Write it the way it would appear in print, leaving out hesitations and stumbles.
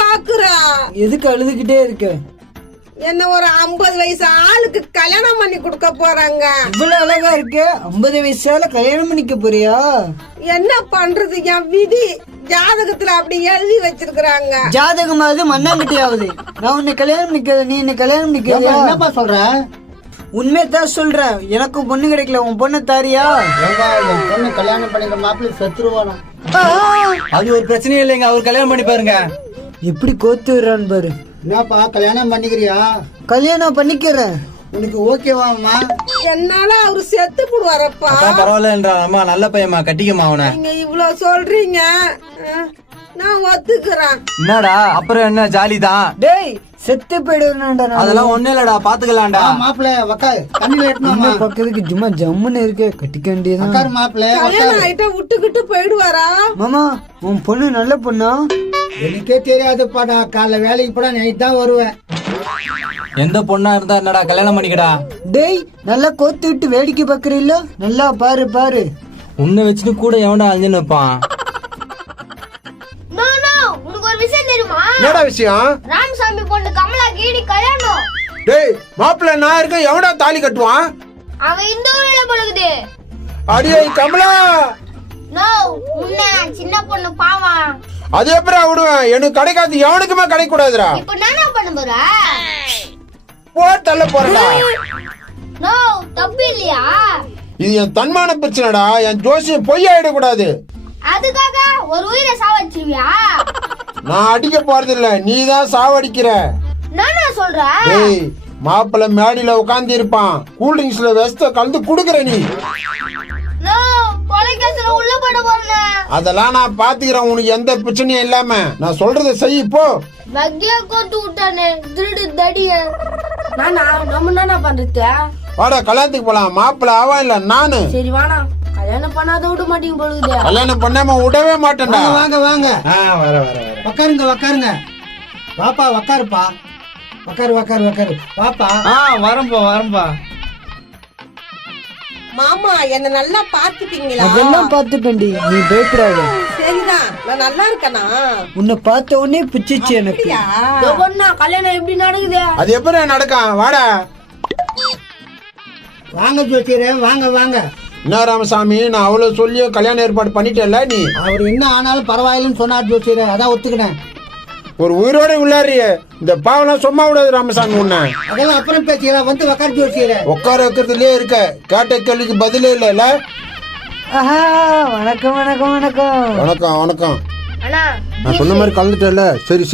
பாக்குறா. எதுக்கு அழுதுகிட்டே இருக்க? என்ன ஒரு 50 வயசு ஆளுக்கு கல்யாணம் பண்ணி கொடுக்க போறாங்க. இவ்வளவு அழகா இருக்க, 50 வயசால கல்யாணம் பண்ணிக்க போறியா? என்ன பண்றது, என் விதி ஜாதகத்துல அப்படி எழுதி வச்சிருக்காங்க. ஜாதகமாவது மண்ணாங்கட்டியாவது. நான் உன்னை கல்யாணம் பண்ணிக்காத, நீ என்ன கல்யாணம் பண்ணிக்காத. என்னப்பா சொல்ற? உண்மையத்தான் சொல்றேன். எனக்கும் பொண்ணு கிடைக்கல, உன் பொண்ணு தாரியா? பொண்ணு கல்யாணம் பண்ணிக்க மாப்பிள்ளை செத்துருவானா? அது ஒரு பிரச்சனையும் இல்லைங்க, அவர் கல்யாணம் பண்ணி பாருங்க. எப்படி கோத்து விடுறான்னு பாரு. என்னப்பா கல்யாணம் பண்ணிக்கிறியா? கல்யாணம் பண்ணிக்கிறேன். உனக்கு ஓகேவாமா? என்னால அவரு செத்து போடுவாரப்பா. பரவாயில்லன்றா, அம்மா நல்ல பையமா, கட்டிக்கமா அவனை. நீங்க இவ்வளவு சொல்றீங்க, நான் ஒத்துக்கிறேன். என்னடா அப்புறம் என்ன, ஜாலி தான். டேய் செத்து போயிடுவேன்டா. அதெல்லாம் ஒண்ணு இல்லடா, பாத்துக்கலாம்டா. மாப்பிள்ளை உக்காரு, தண்ணியில ஏற்றணுமா? பக்கத்துக்கு சும்மா ஜம்முன்னு இருக்க, கட்டிக்க வேண்டியதான். உக்காரு மாப்பிள்ளை, கல்யாணம் ஆயிட்டா விட்டுக்கிட்டு போயிடுவாரா? மாமா உன் பொண்ணு நல்ல பொண்ணா? எனக்கே தெரியாதுப்பா. நான் காலைல வேலைக்கு போட நைட் தான் வருவேன். எந்த பொண்ணா இருந்தா என்னடா, கல்யாணம் பண்ணிக்கடா. டேய் நல்லா கோத்து விட்டு வேடிக்கை பாக்குறீல்ல, நல்லா பாரு பாரு. உன்னை வச்சுட்டு கூட எவன்டா அழிஞ்சு நிற்பான். உனக்கு ஒரு விஷயம் தெரியுமா? என்னடா விஷயம்? ராமசாமி பொண்ணு கமலா கீடி கல்யாணம். டேய் மாப்பிள்ள நான் இருக்கேன், எவடா தாலி கட்டுவான்? அவன் இந்த ஊர்ல பழகுது. அடியே கமலா, நோ உன்ன சின்ன பொண்ணு பாவம். அது எப்படா விடுவேன்? எனக்கு கிடைக்காது, எவனுக்குமே கிடைக்க கூடாதுடா. இப்ப நானா பண்ண போற? போ தள்ள போறடா. நோ தப்பு இல்லையா? இது என் தன்மான பிரச்சனைடா, என் ஜோசியம் பொய்யாயிட கூடாது. அதுக்காக ஒரு உயிரை சாவடிச்சிருவியா? நான் அடிக்க போறது இல்ல, நீ தான் சாவடிக்கிற. நானா சொல்ற? டேய் மாப்பிள்ள மேடியில உட்கார்ந்து இருப்பான், கூல் ட்ரிங்க்ஸ்ல வெஸ்ட கலந்து குடுக்குற நீ. நோ கொலைகேஸ்ல உள்ள போட போறேன். அதெல்லாம் நான் பாத்துக்கிறேன், உனக்கு எந்த பிரச்சனையும் இல்லாம. நான் சொல்றதை செய் போ. வக்கியா கோத்து விட்டானே திருடு தடிய. நானா நம்ம என்ன பண்றது? வாடா கல்யாணத்துக்கு போலாம். மாப்பிள்ள ஆவான் இல்ல நானு. சரி வாடா, கல்யாணம் பண்ணாத விட மாட்டீங்க பொழுது. கல்யாணம் பண்ணாம விடவே மாட்டேன்டா. வாங்க வாங்க வர வர உக்காருங்க உக்காருங்க. வாப்பா உக்காருப்பா, உக்காரு உக்காரு உக்காரு. வாப்பா. வரம்பா. மாமா என்ன நல்லா பாத்துப்பீங்களா? அதெல்லாம் பாத்துப்பேன்டி, நீ பயப்படாத. சரிதான், நான் நல்லா இருக்கனா? உன்னை பார்த்த உடனே பிச்சிச்சு எனக்கு. கல்யாணம் எப்படி நடக்குது? அது எப்படி நடக்கும்? வாடா. வாங்க ஜோசியரே, வாங்க வாங்க. என்ன ராமசாமி, நான் அவ்வளவு சொல்லியும் கல்யாணம் ஏற்பாடு பண்ணிட்டேன்ல நீ? அவர் என்ன ஆனாலும் பரவாயில்லன்னு சொன்னார் ஜோசியரே, அதான் ஒத்துக்கினேன். ஒரு உயிரோட உள்ளாரியே, இந்த பாவெல்லாம் சும்மா விடாது ராமசாமி. உன்ன அதெல்லாம் அப்புறம் பேசிக்கலாம், வந்து உக்கார் ஜோசியரே. உட்கார வைக்கிறதுலயே இருக்க, கேட்ட கேள்விக்கு பதிலே இல்ல. ஆஹா வணக்கம் வணக்கம் வணக்கம். வணக்கம் வணக்கம். அண்ணா நான் சொன்ன மாதிரி கலந்துட்டேன்ல, சரி